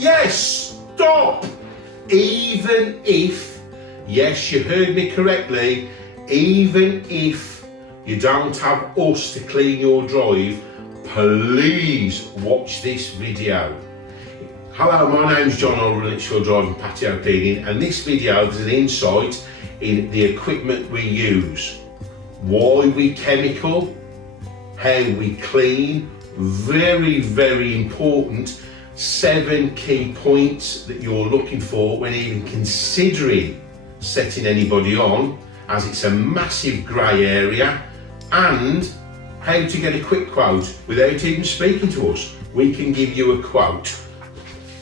Yes, stop! Even if, yes, you heard me correctly, even if you don't have us to clean your drive, please watch this video. Hello, my name's John over at Lichfield and Patio Cleaning, and this video is an insight in the equipment we use, why we chemical, how we clean, very, very important 7 key points that you're looking for when even considering setting anybody on, as it's a massive grey area, and how to get a quick quote without even speaking to us. We can give you a quote.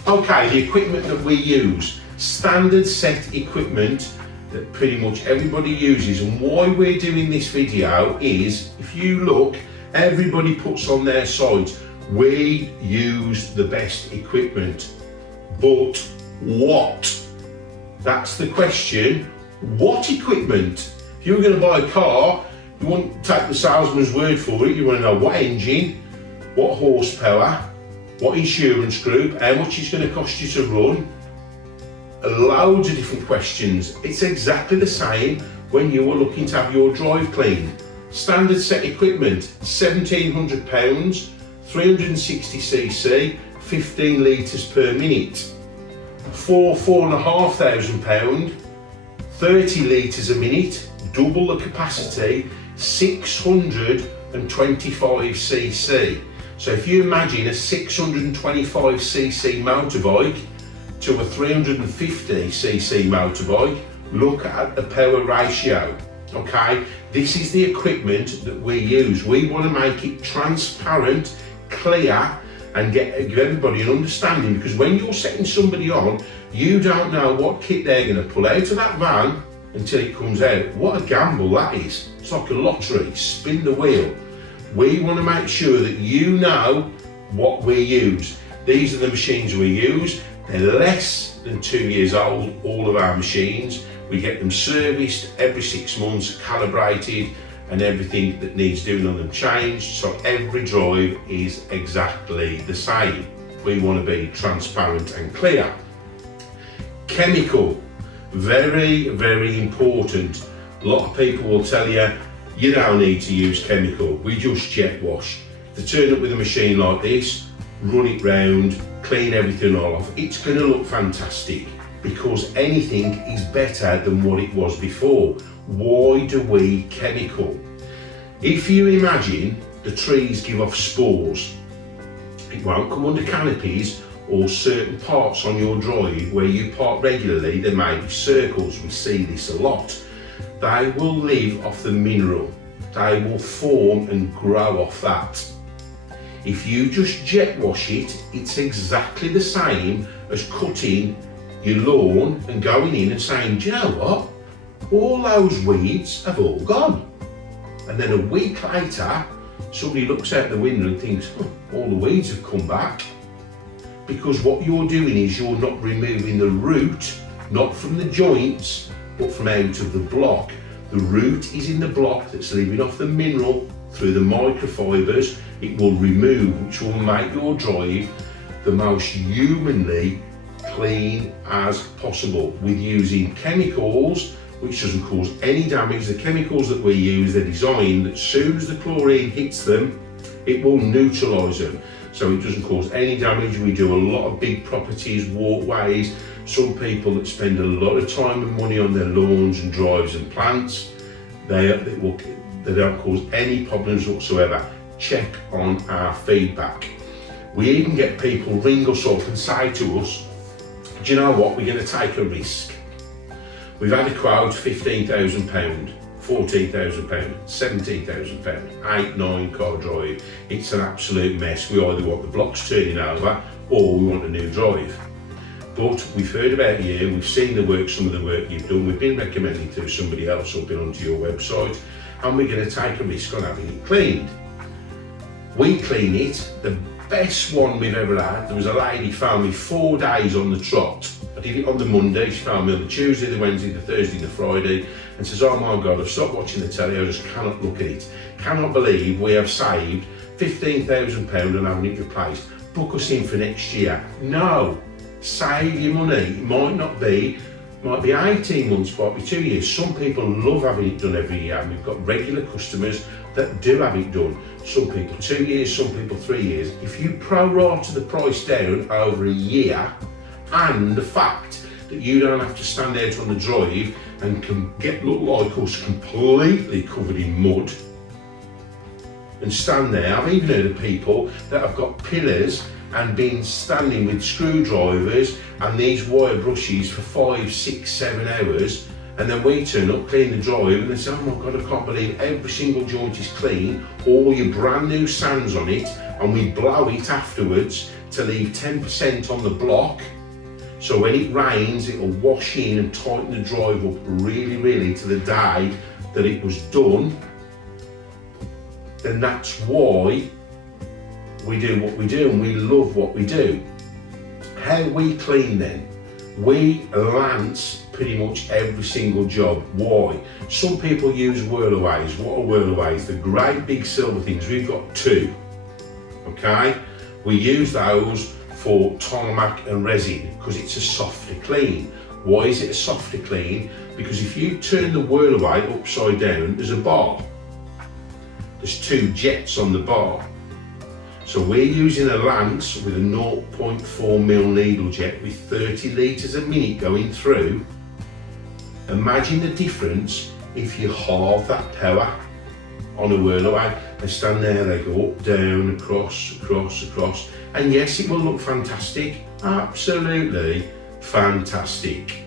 Okay, the equipment that we use, standard set equipment that pretty much everybody uses, and why we're doing this video is, if you look, everybody puts on their site, we use the best equipment, but what? That's the question. What equipment? If you were going to buy a car, you wouldn't take the salesman's word for it. You want to know what engine, what horsepower, what insurance group, how much it's going to cost you to run. Loads of different questions. It's exactly the same when you are looking to have your drive cleaned. Standard set equipment, £1,700, 360cc, 15 litres per minute. £4,500, 30 litres a minute, double the capacity, 625cc. So if you imagine a 625cc motorbike to a 350cc motorbike, look at the power ratio. Okay, this is the equipment that we use. We want to make it transparent, clear, and give everybody an understanding, because when you're setting somebody on, you don't know what kit they're going to pull out of that van until it comes out. What a gamble that is. It's like a lottery, spin the wheel. We want to make sure that you know what we use. These are the machines we use. They're less than 2 years old, all of our machines. We get them serviced every 6 months, calibrated, and everything that needs doing on them changed. So every drive is exactly the same. We want to be transparent and clear. Chemical, very, very important. A lot of people will tell you, you don't need to use chemical, we just jet wash. To turn up with a machine like this, run it round, clean everything all off, it's going to look fantastic, because anything is better than what it was before. Why do we chemical? If you imagine the trees give off spores, it won't come under canopies or certain parts on your drive where you park regularly. There may be circles, we see this a lot. They will live off the mineral. They will form and grow off that. If you just jet wash it, it's exactly the same as cutting your lawn and going in and saying, do you know what? All those weeds have all gone. And then a week later, somebody looks out the window and thinks, oh, all the weeds have come back. Because what you're doing is you're not removing the root, not from the joints, but from out of the block. The root is in the block that's living off the mineral through the microfibers. It will remove, which will make your drive the most humanly clean as possible, with using chemicals which doesn't cause any damage. The chemicals that we use, they're designed that as soon as the chlorine hits them, it will neutralise them, so it doesn't cause any damage. We do a lot of big properties, walkways. Some people that spend a lot of time and money on their lawns and drives and plants, they don't cause any problems whatsoever. Check on our feedback. We even get people ring us up and say to us, do you know what, we're going to take a risk. We've had a quote, £15,000, £14,000, £17,000, 8-9 car drive. It's an absolute mess. We either want the blocks turning over or we want a new drive. But we've heard about you, we've seen the work, some of the work you've done, we've been recommending to somebody else or been onto your website, and we're going to take a risk on having it cleaned. We clean it, the best one we've ever had. There was a lady found me 4 days on the trot. I did it on the Monday, she found me on the Tuesday, the Wednesday, the Thursday, the Friday, and says, oh my God, I've stopped watching the telly, I just cannot look at it. Cannot believe we have saved £15,000 on having it replaced. Book us in for next year. No, save you money. It might be 18 months, might be 2 years. Some people love having it done every year, and we've got regular customers that do have it done. Some people 2 years, some people 3 years. If you pro-rata the price down over a year, and the fact that you don't have to stand out on the drive and can look like us completely covered in mud and stand there. I've even heard of people that have got pillars and been standing with screwdrivers and these wire brushes for 5, 6, 7 hours, and then we turn up, clean the drive, and they say, oh my God, I can't believe every single joint is clean, all your brand new sands on it, and we blow it afterwards to leave 10% on the block. So when it rains, it'll wash in and tighten the drive up really to the day that it was done. Then that's why we do what we do, and we love what we do. How we clean then? We lance pretty much every single job. Why? Some people use whirlaways. What are whirlaways? The great big silver things. We've got 2. Okay? We use those for tarmac and resin because it's a softer clean. Why is it a softer clean? Because if you turn the whirlaway upside down, there's a bar. There's 2 jets on the bar. So we're using a lance with a 0.4mm needle jet with 30 litres a minute going through. Imagine the difference if you halve that power on a whirlaway. They stand there, they go up, down, across. And yes, it will look fantastic, absolutely fantastic.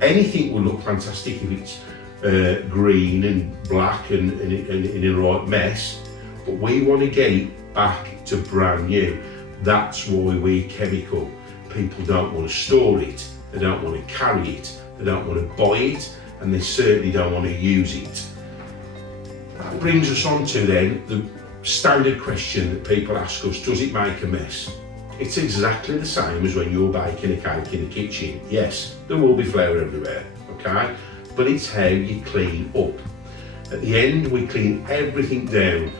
Anything will look fantastic if it's green and black and in the right mess, but we want to get it back to brand new. That's why we chemical. People don't want to store it, they don't want to carry it, they don't want to buy it, and they certainly don't want to use it. That brings us on to then the standard question that people ask us, does it make a mess? It's exactly the same as when you're baking a cake in the kitchen. Yes, there will be flour everywhere, okay? But it's how you clean up. At the end, we clean everything down.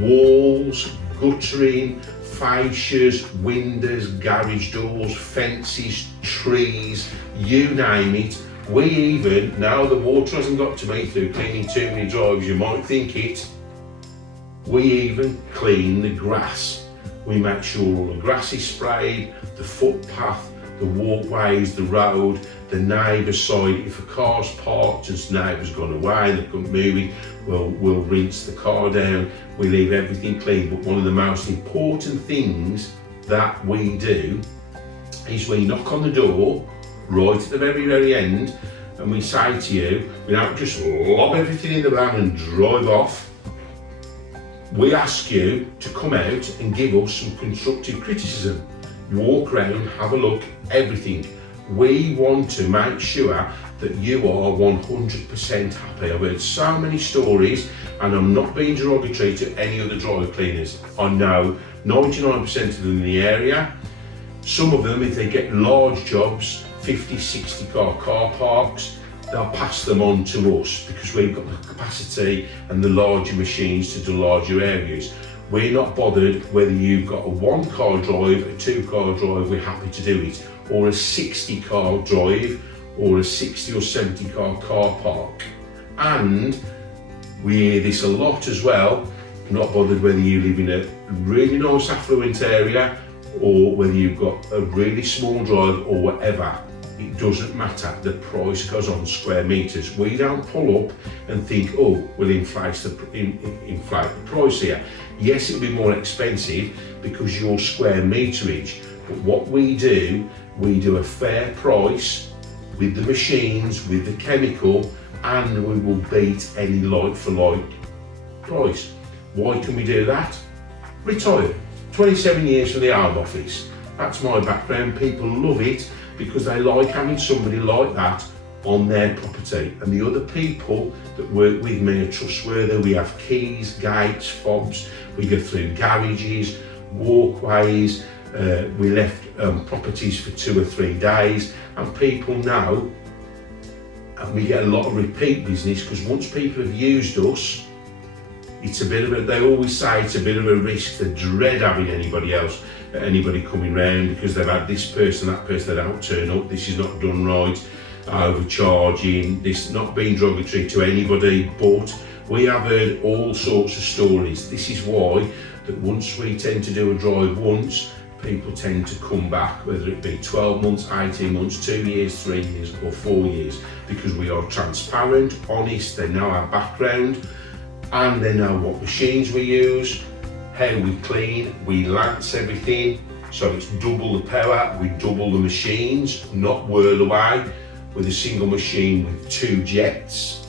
Walls, guttering, fascias, windows, garage doors, fences, trees, you name it. We even, now the water hasn't got to me through cleaning too many drives, you might think it, we even clean the grass. We make sure all the grass is sprayed, the footpath, the walkways, the road, the neighbour's side. If a car's parked and the neighbour's gone away and they couldn't move it, we'll rinse the car down, we leave everything clean. But one of the most important things that we do is we knock on the door right at the very end, and we say to you, we don't just lob everything in the van and drive off. We ask you to come out and give us some constructive criticism. Walk around, have a look, everything. We want to make sure that you are 100% happy. I've heard so many stories, and I'm not being derogatory to any other drive cleaners. I know 99% of them in the area. Some of them, if they get large jobs, 50, 60 car parks, they'll pass them on to us because we've got the capacity and the larger machines to do larger areas. We're not bothered whether you've got a 1-car drive, a 2-car drive, we're happy to do it, or a 60-car drive, or a 60 or 70-car car park. And we hear this a lot as well, not bothered whether you live in a really nice affluent area or whether you've got a really small drive or whatever. It doesn't matter, the price goes on square metres. We don't pull up and think, oh, we'll inflate the price here. Yes, it'll be more expensive because your square meterage, but what we do a fair price with the machines, with the chemical, and we will beat any like-for-like price. Why can we do that? Retired, 27 years from the Home Office. That's my background. People love it because they like having somebody like that on their property, and the other people that work with me are trustworthy. We have keys, gates, fobs, we go through garages, walkways, we left properties for 2 or 3 days, and people know, and we get a lot of repeat business because once people have used us, It's a bit of a, they always say it's a bit of a risk. They dread having anybody coming round because they've had this person, that person, they don't turn up, this is not done right, overcharging, this not being derogatory to anybody, but we have heard all sorts of stories. This is why that once we tend to do a drive once, people tend to come back, whether it be 12 months, 18 months, 2 years, 3 years or 4 years, because we are transparent, honest, they know our background and they know what machines we use, how we clean, we lance everything, so it's double the power, we double the machines, not whirlaway, with a single machine with 2 jets,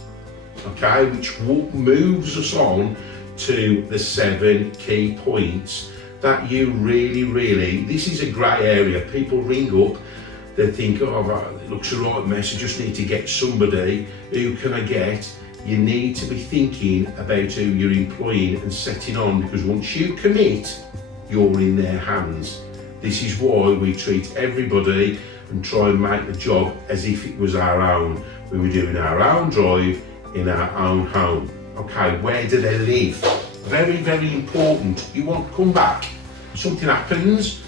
okay, which moves us on to the 7 key points that you really, this is a grey area. People ring up, they think, oh, it looks a right mess, I just need to get somebody. Who can I get? You need to be thinking about who you're employing and setting on, because once you commit, you're in their hands. This is why we treat everybody and try and make the job as if it was our own. We were doing our own drive in our own home. Okay, where do they live? Very important. You want to come back, something happens,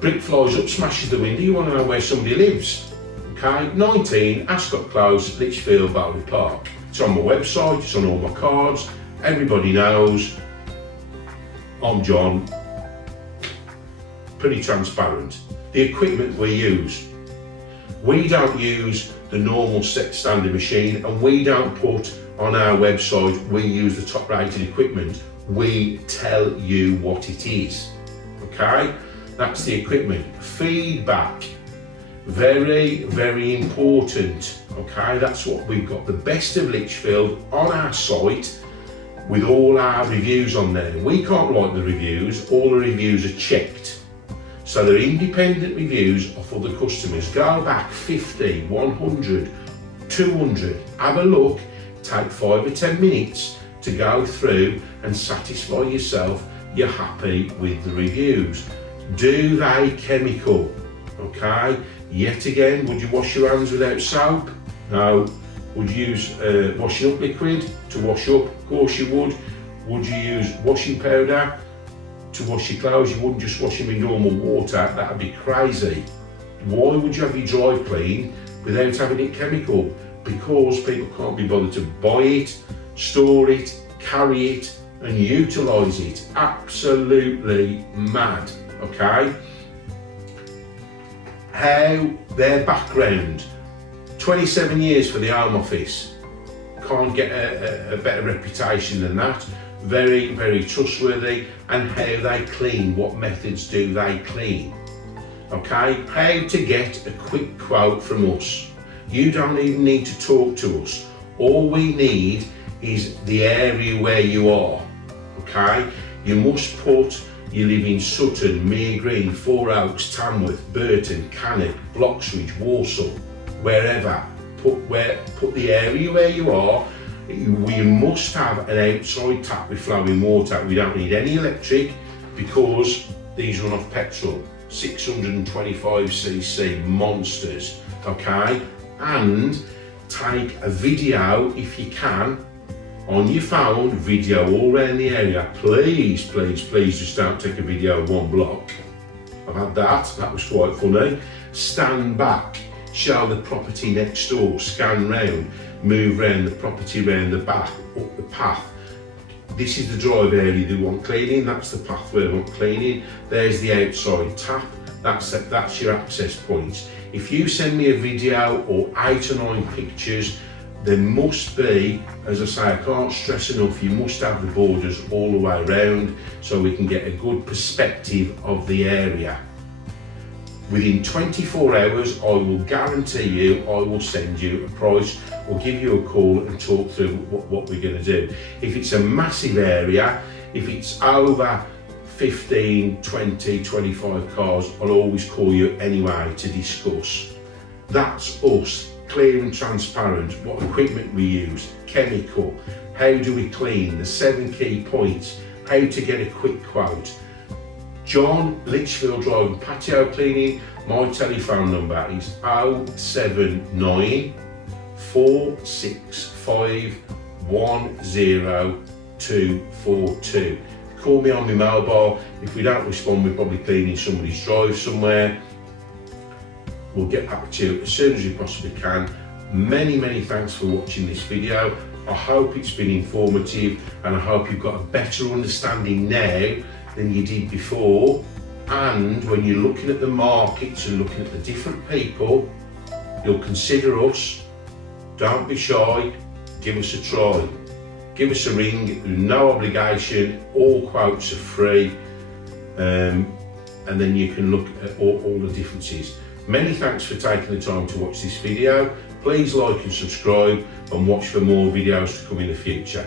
brick flies up, smashes the window, you want to know where somebody lives. Okay, 19 Ascot Close, Lichfield, Bowley Park. It's on my website, it's on all my cards, everybody knows. I'm John, pretty transparent. The equipment we use, we don't use the normal set standard machine, and we don't put on our website, we use the top rated equipment. We tell you what it is, okay? That's the equipment. Feedback, very important, okay? That's what we've got. The best of Lichfield on our site with all our reviews on there. We can't write the reviews, all the reviews are checked. So they're independent reviews are for the customers. Go back 50, 100, 200, have a look, take 5 or 10 minutes to go through and satisfy yourself you're happy with the reviews. Do they chemical? Okay, yet again, would you wash your hands without soap? No. Would you use washing up liquid to wash up? Of course you would. Would you use washing powder to wash your clothes? You wouldn't just wash them in normal water, that would be crazy. Why would you have your drive cleaned without having it chemical? Because people can't be bothered to buy it, store it, carry it and utilise it. Absolutely mad, okay? How their background, 27 years for the Home Office, can't get a better reputation than that. Very trustworthy. And how they clean, what methods do they clean? Okay, how to get a quick quote from us. You don't even need to talk to us. All we need is the area where you are, okay? You must put, you live in Sutton, Mere Green, Four Oaks, Tamworth, Burton, Cannock, Bloxbridge, Walsall, wherever. Put the area where you are. We must have an outside tap with flowing water. We don't need any electric because these run off petrol. 625cc monsters, okay? And take a video if you can on your phone, video all around the area. Please just don't take a video of one block. I've had that was quite funny. Stand back, show the property next door, scan round, move round the property, round the back, up the path. This is the drive area they want cleaning, that's the pathway they want cleaning. There's the outside tap, that's your access points. If you send me a video or 8 or 9 pictures, there must be, as I say, I can't stress enough, you must have the borders all the way around so we can get a good perspective of the area. Within 24 hours, I will guarantee you, I will send you a price or give you a call and talk through what we're going to do. If it's a massive area, if it's over 15, 20, 25 cars, I'll always call you anyway to discuss. That's us, clear and transparent, what equipment we use, chemical, how do we clean, the 7 key points, how to get a quick quote. John, Lichfield Drive and Patio Cleaning. My telephone number is 079 465 10 242. Call me on my mobile. If we don't respond, we're probably cleaning somebody's drive somewhere. We'll get back to you as soon as we possibly can. Many thanks for watching this video. I hope it's been informative, and I hope you've got a better understanding now than you did before. And when you're looking at the markets and looking at the different people, you'll consider us. Don't be shy, give us a try. Give us a ring, no obligation, all quotes are free, and then you can look at all the differences. Many thanks for taking the time to watch this video. Please like and subscribe, and watch for more videos to come in the future.